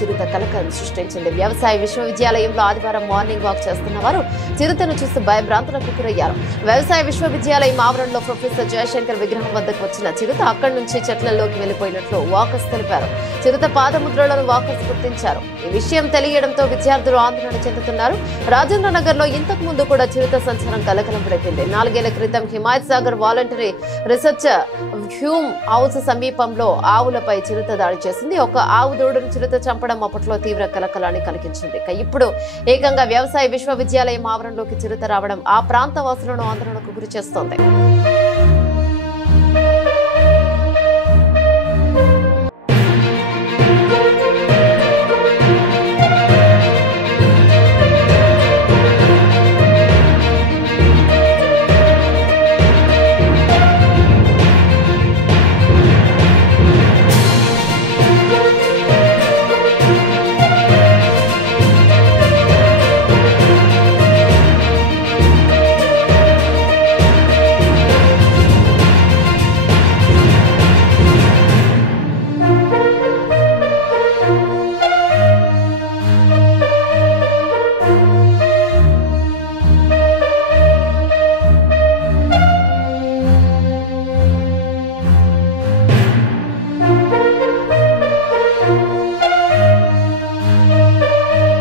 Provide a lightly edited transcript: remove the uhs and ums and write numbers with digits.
చిరుత కలకలం సృష్టించింది. వ్యవసాయ విశ్వవిద్యాలయంలో ఆదివారం మార్నింగ్ వాక్ చేస్తున్న వారు చిరుతను చూసి భయభ్రాంతులకు గురయ్యారు. వ్యవసాయ విశ్వవిద్యాలయం ఆవరణలో ప్రొఫెసర్ జయశంకర్ విగ్రహం వద్దకు వచ్చిన చిరుత అక్కడి నుంచి చెట్లలోకి వెళ్లిపోయినట్లు వాకర్స్ తెలిపారు. చిరుత పాదముద్రలను వాకర్స్ గుర్తించారు. ఈ విషయం తెలియడంతో విద్యార్థులు ఆందోళన చెందుతున్నారు. రాజేంద్ర నగర్ లో ఇంతకు ముందు కూడా చిరుత సంచలనం కలకలం రేపింది. 4 ఏళ్ల క్రితం Himayat Sagar voluntary research Hume house సమీపంలో ఆవులపై చిరుత దాడి చేసింది. ఒక ఆవు దూడను చిరుత చంపడం అప్పట్లో తీవ్ర కలకలాన్ని కలిగించింది. ఇప్పుడు ఏకంగా వ్యవసాయ విశ్వవిద్యాలయం ఆవరణలోకి చిరుత రావడం ఆ ప్రాంత వాసులను ఆందోళనకు గురి చేస్తోంది.